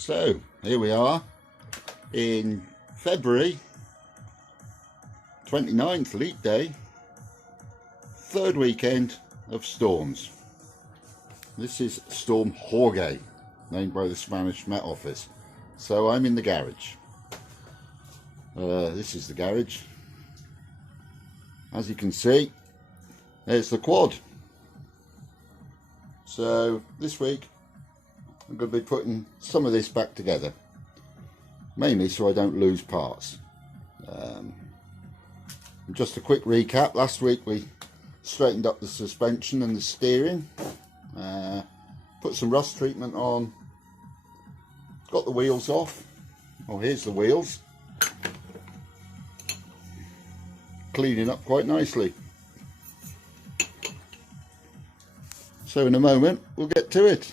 So here we are in February 29th, leap day, third weekend of storms. This is Storm Jorge, named by the Spanish Met Office. So I'm in the garage. This is the garage. As you can see, there's the quad. So this week I'm going to be putting some of this back together, mainly so I don't lose parts. Just a quick recap: last week we straightened up the suspension and the steering, put some rust treatment on, got the wheels off. Oh, here's the wheels, cleaning up quite nicely. So in a moment we'll get to it.